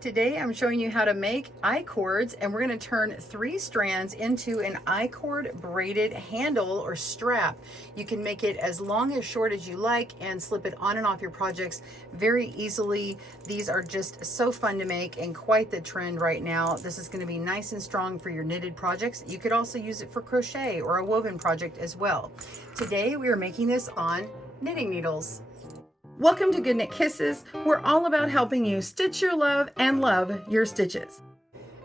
Today I'm showing you how to make I-cords, and we're going to turn 3 strands into an I-cord braided handle or strap. You can make it as long as short as you like and slip it on and off your projects very easily. These are just so fun to make and quite the trend right now. This is going to be nice and strong for your knitted projects. You could also use it for crochet or a woven project as well. Today we are making this on knitting needles. Welcome to GoodKnit Kisses. We're all about helping you stitch your love and love your stitches.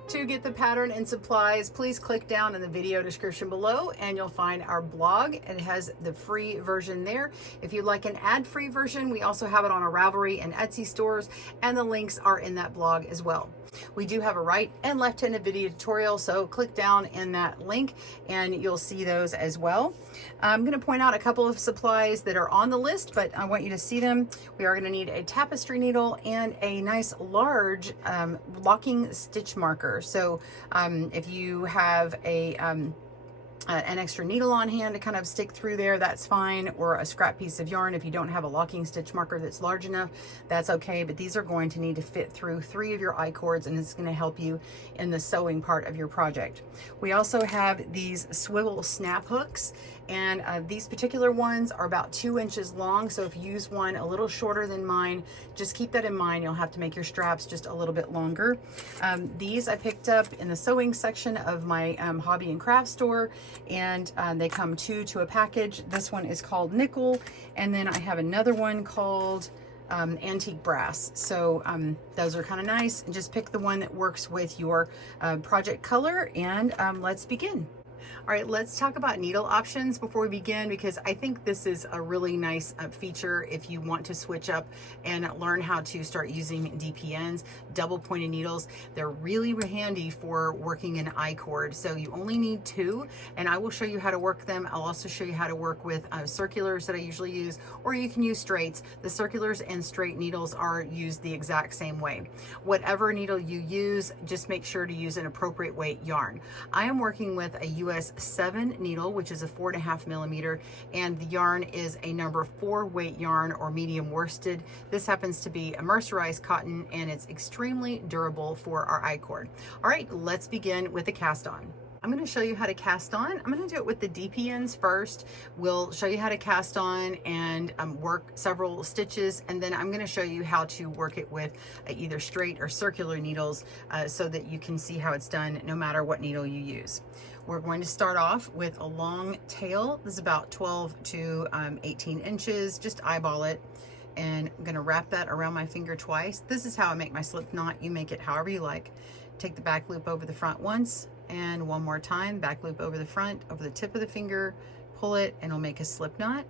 To get the pattern and supplies, please click down in the video description below and you'll find our blog. It has the free version there. If you'd like an ad-free version, we also have it on our Ravelry and Etsy stores, and the links are in that blog as well. We do have a right and left-handed video tutorial, so click down in that link and you'll see those as well. I'm going to point out a couple of supplies that are on the list, but I want you to see them. We are going to need a tapestry needle and a nice large locking stitch marker. So if you have an extra needle on hand to kind of stick through there, that's fine, or a scrap piece of yarn. If you don't have a locking stitch marker that's large enough, that's okay, but these are going to need to fit through 3 of your I-cords, and it's going to help you in the sewing part of your project. We also have these swivel snap hooks, and these particular ones are about 2 inches long, so if you use one a little shorter than mine, just keep that in mind. You'll have to make your straps just a little bit longer. These I picked up in the sewing section of my hobby and craft store, and they come 2 to a package. This one is called nickel, and then I have another one called antique brass. So those are kind of nice, and just pick the one that works with your project color, and let's begin. All right, let's talk about needle options before we begin, because I think this is a really nice feature if you want to switch up and learn how to start using DPNs, double pointed needles. They're really handy for working an I-cord. So you only need 2, and I will show you how to work them. I'll also show you how to work with circulars that I usually use, or you can use straights. The circulars and straight needles are used the exact same way. Whatever needle you use, just make sure to use an appropriate weight yarn. I am working with a US 7 needle, which is a 4.5 millimeter, and the yarn is a number 4 weight yarn or medium worsted. This happens to be a mercerized cotton, and it's extremely durable for our I-cord. All right, let's begin with the cast on. I'm going to show you how to cast on. I'm going to do it with the DPNs first. We'll show you how to cast on and work several stitches, and then I'm going to show you how to work it with either straight or circular needles so that you can see how it's done no matter what needle you use. We're going to start off with a long tail. This is about 12 to 18 inches. Just eyeball it. And I'm going to wrap that around my finger twice. This is how I make my slip knot. You make it however you like. Take the back loop over the front once, and one more time, back loop over the front, over the tip of the finger, pull it, and it'll make a slip knot.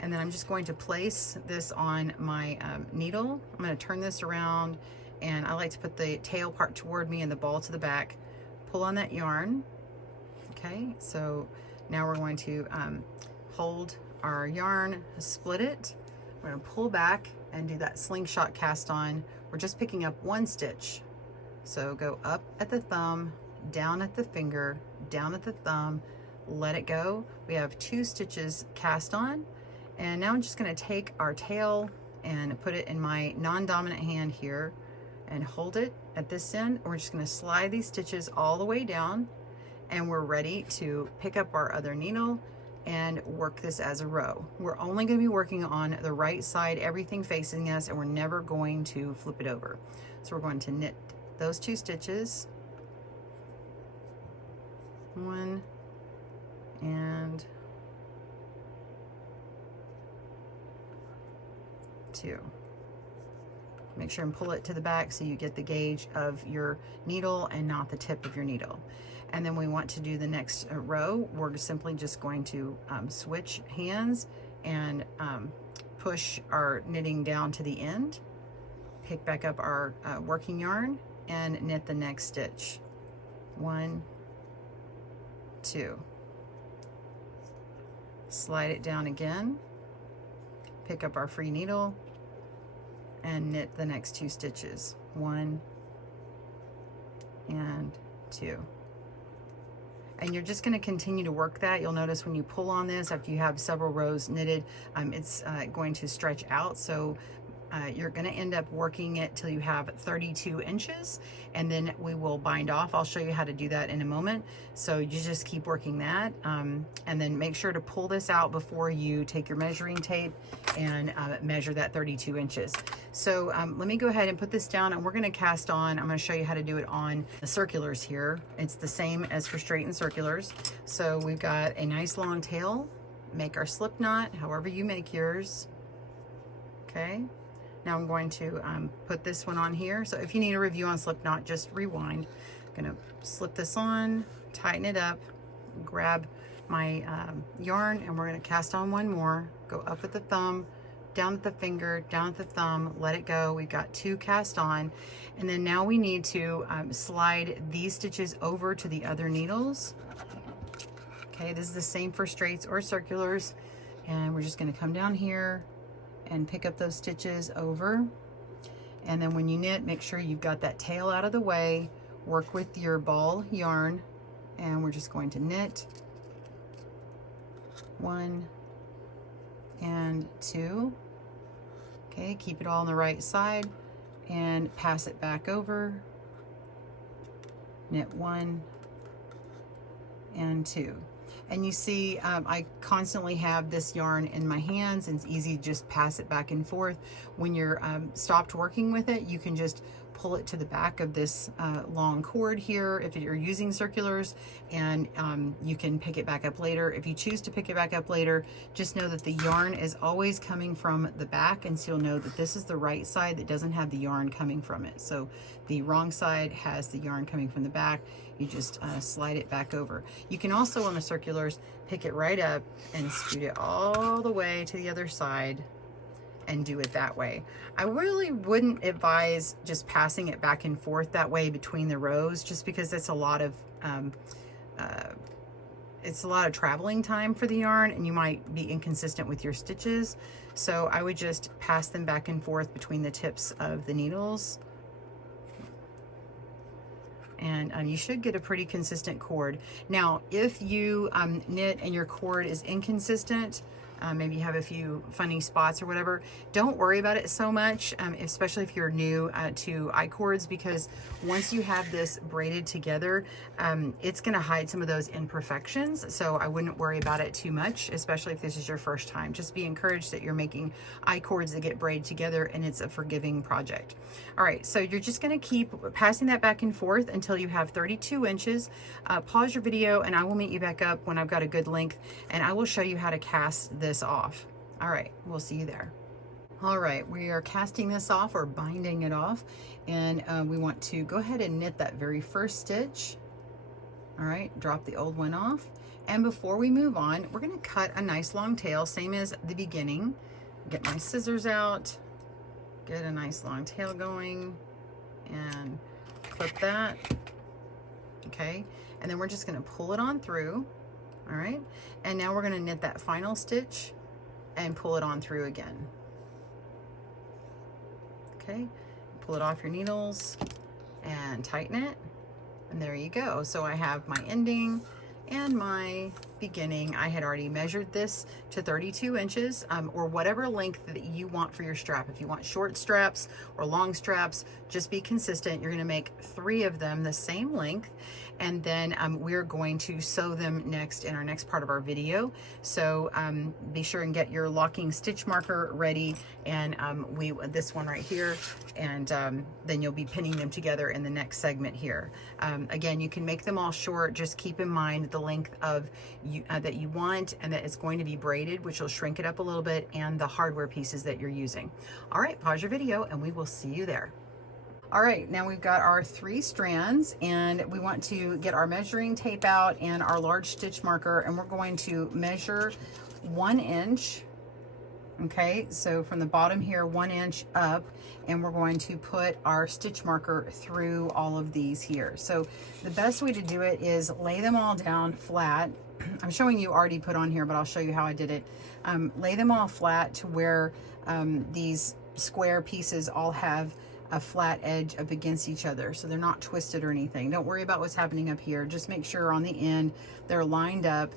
And then I'm just going to place this on my needle. I'm going to turn this around, and I like to put the tail part toward me and the ball to the back. Pull on that yarn. Okay, so now we're going to hold our yarn, split it. We're going to pull back and do that slingshot cast on. We're just picking up 1 stitch. So go up at the thumb, down at the finger, down at the thumb, let it go. We have 2 stitches cast on, and now I'm just going to take our tail and put it in my non-dominant hand here and hold it at this end. We're just going to slide these stitches all the way down, and we're ready to pick up our other needle and work this as a row. We're only going to be working on the right side, everything facing us, and we're never going to flip it over. So we're going to knit those 2 stitches, 1 and 2. Make sure and pull it to the back so you get the gauge of your needle and not the tip of your needle. And then we want to do the next row. We're simply just going to switch hands and push our knitting down to the end, pick back up our working yarn, and knit the next stitch. 1, 2. Slide it down again, pick up our free needle, and knit the next 2 stitches. 1 and 2. And you're just going to continue to work that. You'll notice when you pull on this, after you have several rows knitted, it's going to stretch out. So you're going to end up working it till you have 32 inches, and then we will bind off. I'll show you how to do that in a moment. So you just keep working that, and then make sure to pull this out before you take your measuring tape and measure that 32 inches. So let me go ahead and put this down, and we're going to cast on. I'm going to show you how to do it on the circulars here. It's the same as for straight and circulars. So we've got a nice long tail. Make our slip knot however you make yours. Okay, now I'm going to put this one on here. So if you need a review on slip knot, just rewind. I'm gonna slip this on, tighten it up, grab my yarn, and we're gonna cast on one more. Go up at the thumb, down at the finger, down at the thumb, let it go. We've got 2 cast on, and then now we need to slide these stitches over to the other needles. Okay, this is the same for straights or circulars, and we're just gonna come down here and pick up those stitches over. And then when you knit, make sure you've got that tail out of the way. Work with your ball yarn, and we're just going to knit 1 and 2. Okay, keep it all on the right side and pass it back over. Knit 1 and 2. And you see, I constantly have this yarn in my hands, and it's easy to just pass it back and forth. When you're stopped working with it, you can just pull it to the back of this long cord here if you're using circulars, and you can pick it back up later. If you choose to pick it back up later, just know that the yarn is always coming from the back, and so you'll know that this is the right side that doesn't have the yarn coming from it. So the wrong side has the yarn coming from the back. You just slide it back over. You can also, on the circulars, pick it right up and scoot it all the way to the other side and do it that way. I really wouldn't advise just passing it back and forth that way between the rows, just because it's a lot of traveling time for the yarn, and you might be inconsistent with your stitches. So I would just pass them back and forth between the tips of the needles. And you should get a pretty consistent cord. Now, if you knit and your cord is inconsistent, maybe you have a few funny spots or whatever, don't worry about it so much, especially if you're new to icords, because once you have this braided together, it's going to hide some of those imperfections. So I wouldn't worry about it too much, especially if this is your first time. Just be encouraged that you're making icords that get braided together, and it's a forgiving project. All right, so you're just going to keep passing that back and forth until you have 32 inches. Pause your video, and I will meet you back up when I've got a good length, and I will show you how to cast this off. All right, we'll see you there. All right, we are casting this off, or binding it off, and we want to go ahead and knit that very first stitch. All right, drop the old one off, and before we move on, we're going to cut a nice long tail, same as the beginning. Get my scissors out, get a nice long tail going, and clip that. Okay, and then we're just going to pull it on through. All right, and now we're going to knit that final stitch and pull it on through again. Okay, pull it off your needles and tighten it, and there you go. So I have my ending and my beginning. I had already measured this to 32 inches, or whatever length that you want for your strap. If you want short straps or long straps, just be consistent. You're going to make 3 of them the same length, and then we're going to sew them next in our next part of our video. So be sure and get your locking stitch marker ready, and this one right here, and then you'll be pinning them together in the next segment here. Again, you can make them all short. Just keep in mind the length of that you want, and that it's going to be braided, which will shrink it up a little bit, and the hardware pieces that you're using. All right, pause your video, and we will see you there. All right, now we've got our 3 strands, and we want to get our measuring tape out and our large stitch marker, and we're going to measure 1 inch. Okay, so from the bottom here, 1 inch up, and we're going to put our stitch marker through all of these here. So the best way to do it is lay them all down flat. I'm showing you already put on here, but I'll show you how I did it. Lay them all flat to where these square pieces all have a flat edge up against each other, so they're not twisted or anything. Don't worry about what's happening up here. Just make sure on the end they're lined up,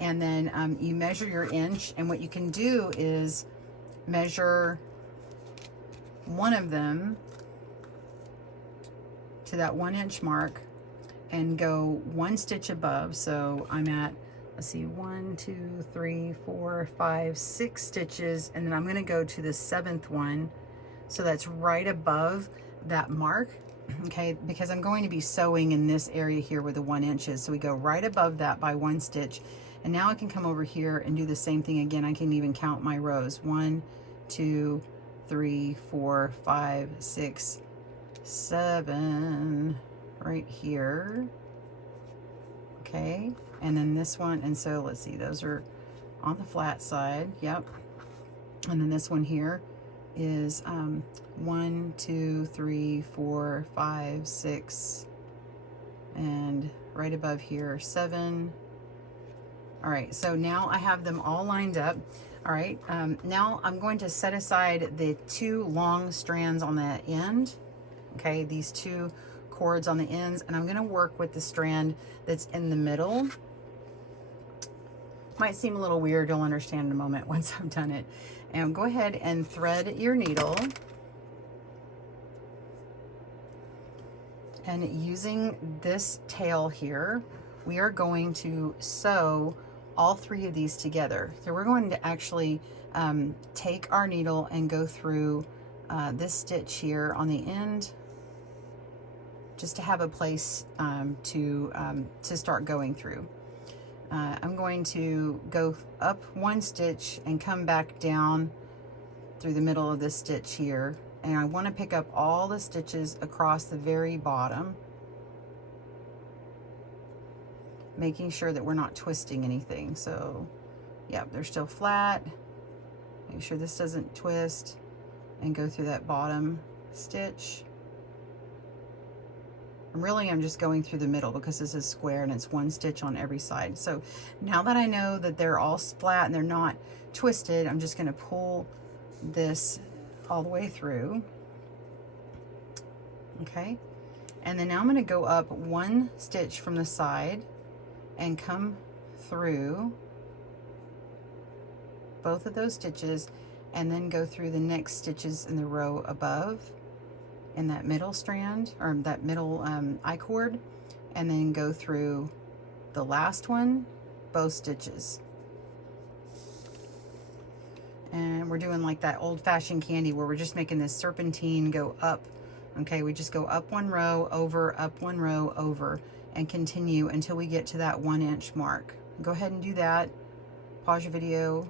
and then you measure your inch, and what you can do is measure one of them to that 1-inch mark and go 1 stitch above. So I'm at, let's see, 1, 2, 3, 4, 5, 6 stitches, and then I'm going to go to the 7th one. So that's right above that mark, okay, because I'm going to be sewing in this area here where the 1 inch is. So we go right above that by 1 stitch. And now I can come over here and do the same thing again. I can even count my rows. 1, 2, 3, 4, 5, 6, 7, right here. Okay, and then this one, and so let's see, those are on the flat side, yep. And then this one here is 1, 2, 3, 4, 5, 6, and right above here 7. All right, so now I have them all lined up. All right, now I'm going to set aside the 2 long strands on the end, okay, these 2 cords on the ends, and I'm going to work with the strand that's in the middle. Might seem a little weird, you'll understand in a moment once I've done it. And go ahead and thread your needle. And using this tail here, we are going to sew all 3 of these together. So we're going to actually take our needle and go through this stitch here on the end, just to have a place to start going through. I'm going to go up 1 stitch and come back down through the middle of this stitch here, and I want to pick up all the stitches across the very bottom, making sure that we're not twisting anything. So yeah, they're still flat. Make sure this doesn't twist, and go through that bottom stitch. I'm just going through the middle because this is square and it's 1 stitch on every side. So now that I know that they're all flat and they're not twisted, I'm just going to pull this all the way through. Okay, and then now I'm going to go up 1 stitch from the side and come through both of those stitches, and then go through the next stitches in the row above in that middle strand, or that middle I-cord, and then go through the last one, both stitches. And we're doing like that old-fashioned candy where we're just making this serpentine go up. Okay, we just go up 1 row, over, up 1 row, over, and continue until we get to that 1-inch mark. Go ahead and do that. Pause your video,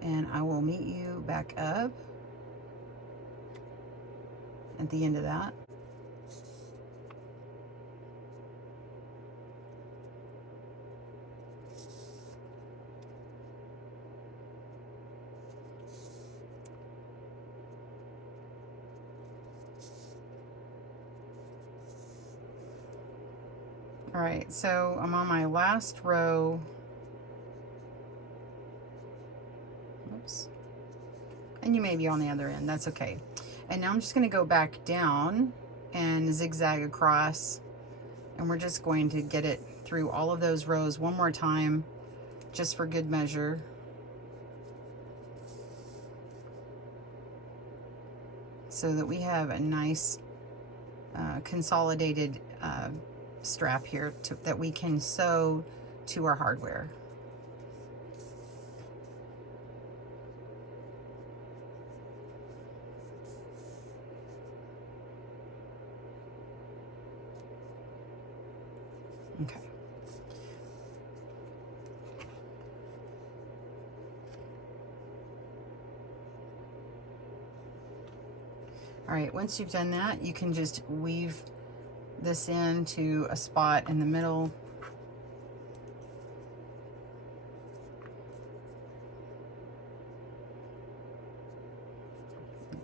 and I will meet you back up at the end of that. All right, so I'm on my last row. Oops. And you may be on the other end, that's okay. And now I'm just going to go back down and zigzag across, and we're just going to get it through all of those rows one more time, just for good measure. So that we have a nice consolidated strap here that we can sew to our hardware. Okay. All right, once you've done that, you can just weave this into a spot in the middle.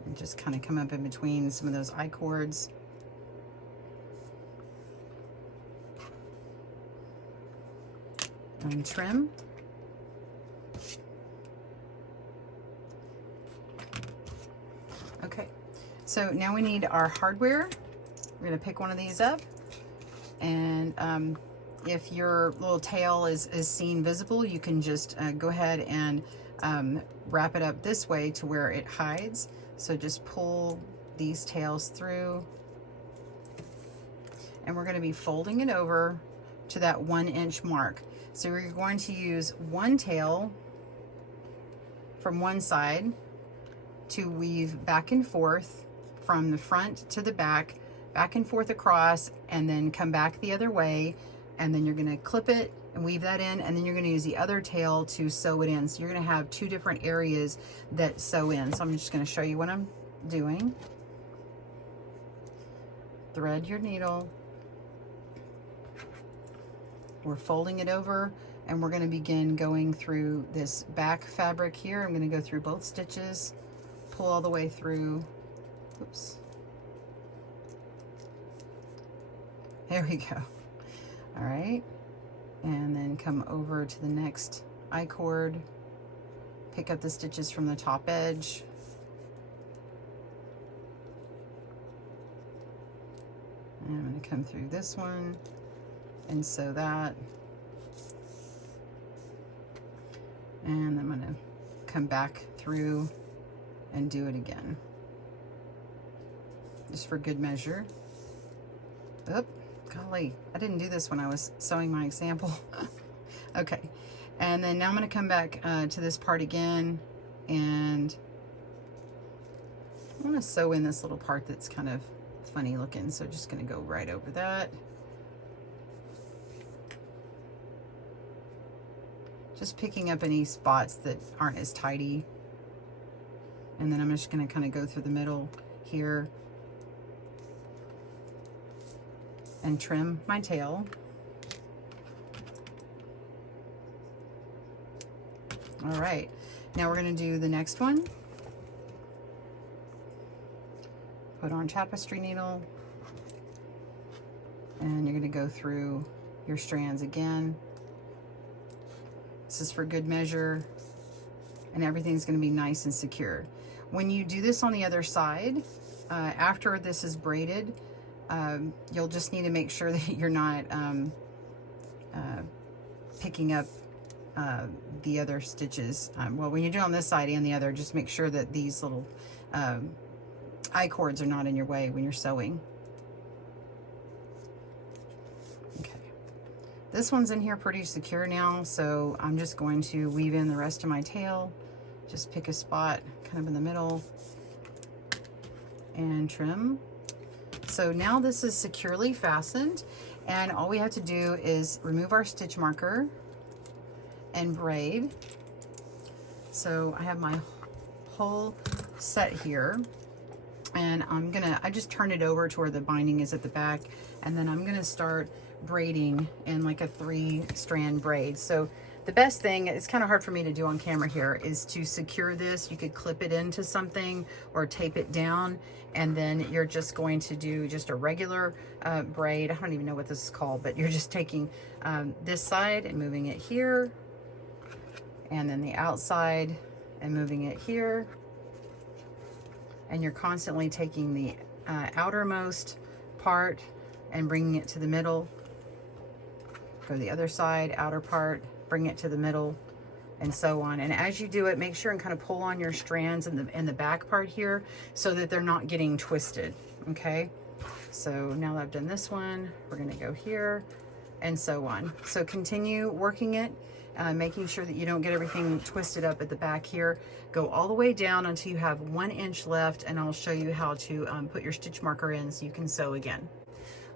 And just kind of come up in between some of those I-cords. And trim. Okay, so now we need our hardware. We're going to pick one of these up, and if your little tail is seen visible, you can just go ahead and wrap it up this way to where it hides. So just pull these tails through, and we're going to be folding it over to that 1 inch mark. So we're going to use one tail from one side to weave back and forth from the front to the back and forth across, and then come back the other way, and then you're going to clip it and weave that in, and then you're going to use the other tail to sew it in. So you're going to have two different areas that sew in. So I'm just going to show you what I'm doing. Thread your needle. We're folding it over, and we're going to begin going through this back fabric here. I'm going to go through both stitches, pull all the way through. Oops. There we go. All right. And then come over to the next I-cord, pick up the stitches from the top edge. And I'm going to come through this one and sew that. And I'm going to come back through and do it again, just for good measure. Oop, golly, I didn't do this when I was sewing my example. Okay, and then now I'm going to come back to this part again, and I want to sew in this little part that's kind of funny looking, so just going to go right over that. Just picking up any spots that aren't as tidy. And then I'm just going to kind of go through the middle here and trim my tail. All right, now we're going to do the next one. Put on tapestry needle, and you're going to go through your strands again. This is for good measure, and everything's going to be nice and secure. When you do this on the other side, after this is braided, you'll just need to make sure that you're not picking up the other stitches. Well, when you do it on this side and the other, just make sure that these little I-cords are not in your way when you're sewing. Okay, this one's in here pretty secure now, so I'm just going to weave in the rest of my tail. Just pick a spot kind of in the middle and trim. So now this is securely fastened, and all we have to do is remove our stitch marker and braid. So I have my whole set here, and I just turn it over to where the binding is at the back, and then I'm gonna start braiding in like a 3-strand braid. So the best thing, it's kind of hard for me to do on camera here, is to secure this. You could clip it into something or tape it down, and then you're just going to do just a regular braid. I don't even know what this is called, but you're just taking this side and moving it here, and then the outside and moving it here, and you're constantly taking the outermost part and bringing it to the middle. Go to the other side, outer part, bring it to the middle, and so on. And as you do it, make sure and kind of pull on your strands in the back part here so that they're not getting twisted, okay? So now that I've done this one, we're gonna go here and so on. So continue working it, making sure that you don't get everything twisted up at the back here. Go all the way down until you have 1 inch left, and I'll show you how to put your stitch marker in so you can sew again.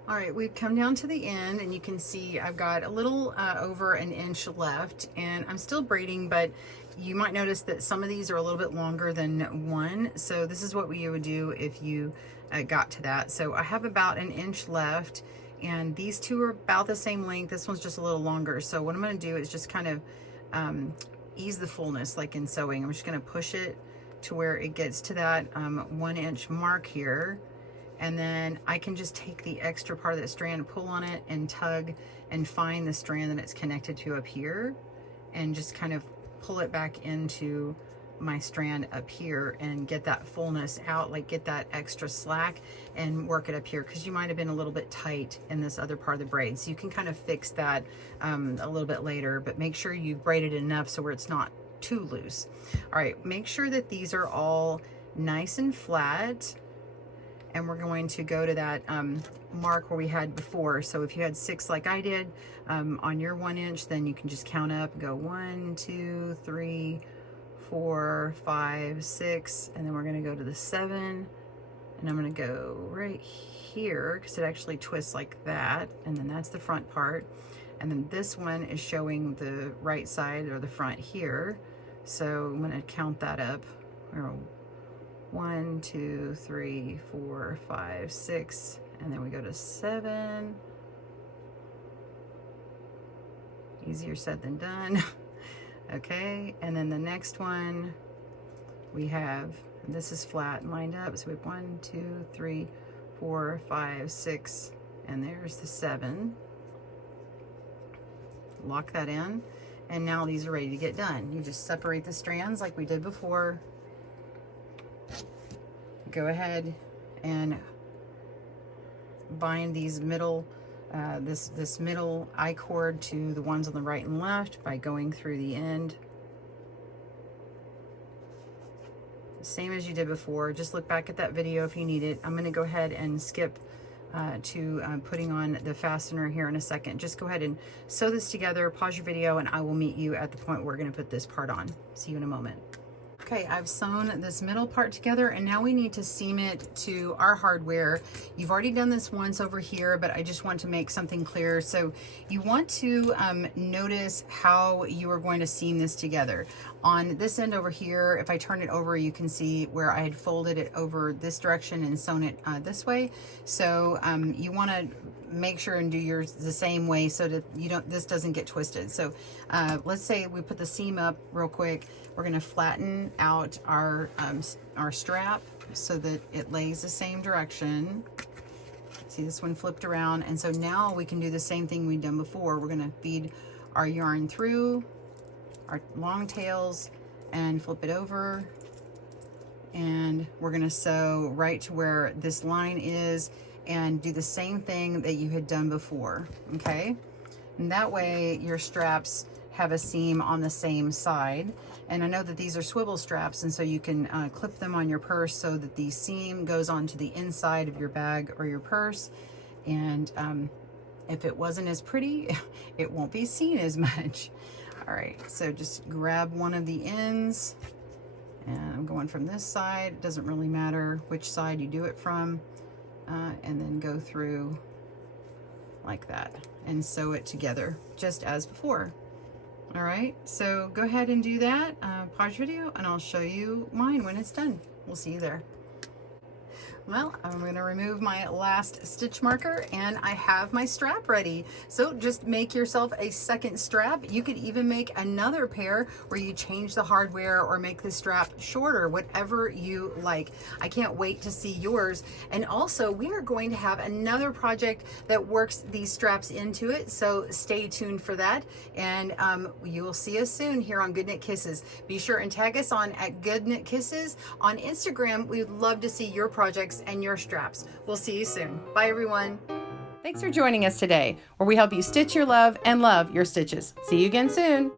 All right, we've come down to the end, and you can see I've got a little over 1 inch left, and I'm still braiding, but you might notice that some of these are a little bit longer than one. So this is what you would do if you got to that. So I have about 1 inch left, and these two are about the same length. This one's just a little longer. So what I'm gonna do is just kind of ease the fullness like in sewing. I'm just gonna push it to where it gets to that 1 inch mark here. And then I can just take the extra part of that strand, pull on it and tug and find the strand that it's connected to up here, and just kind of pull it back into my strand up here and get that fullness out, like get that extra slack and work it up here, because you might have been a little bit tight in this other part of the braid. So you can kind of fix that a little bit later, but make sure you've braided enough so where it's not too loose. All right, make sure that these are all nice and flat. And we're going to go to that mark where we had before. So if you had 6 like I did on your 1 inch, then you can just count up and go 1, 2, 3, 4, 5, 6, and then we're going to go to the 7, and I'm going to go right here because it actually twists like that, and then that's the front part, and then this one is showing the right side or the front here. So I'm going to count that up. 1, 2, 3, 4, 5, 6, and then we go to 7. Easier said than done. Okay, and then the next one we have, this is flat and lined up, so we have 1, 2, 3, 4, 5, 6, and there's the 7. Lock that in, and now these are ready to get done. You just separate the strands like we did before. Go ahead and bind these middle this middle I-cord to the ones on the right and left by going through the end. Same as you did before. Just look back at that video if you need it. I'm going to go ahead and skip to putting on the fastener here in a second. Just go ahead and sew this together, pause your video, and I will meet you at the point where we're going to put this part on. See you in a moment. Okay, I've sewn this middle part together, and now we need to seam it to our hardware. You've already done this once over here, but I just want to make something clear. So you want to notice how you are going to seam this together. On this end over here, if I turn it over, you can see where I had folded it over this direction and sewn it this way. So you want to make sure and do yours the same way so that this doesn't get twisted. So let's say we put the seam up real quick. We're going to flatten out our strap so that it lays the same direction. See, this one flipped around, and so now we can do the same thing we've done before. We're going to feed our yarn through our long tails and flip it over, and we're going to sew right to where this line is and do the same thing that you had done before. Okay, and that way your straps have a seam on the same side. And I know that these are swivel straps, and so you can clip them on your purse so that the seam goes onto the inside of your bag or your purse. And if it wasn't as pretty, it won't be seen as much. All right, so just grab one of the ends, and I'm going from this side. It doesn't really matter which side you do it from, and then go through like that and sew it together just as before. All right, so go ahead and do that. Pause your video, and I'll show you mine when it's done. We'll see you there. Well, I'm going to remove my last stitch marker, and I have my strap ready. So just make yourself a second strap. You could even make another pair where you change the hardware or make the strap shorter, whatever you like. I can't wait to see yours. And also, we are going to have another project that works these straps into it, so stay tuned for that. And you will see us soon here on GoodKnit Kisses. Be sure and tag us on at GoodKnit Kisses on Instagram. We would love to see your projects and your straps. We'll see you soon. Bye, everyone. Thanks for joining us today, where we help you stitch your love and love your stitches. See you again soon.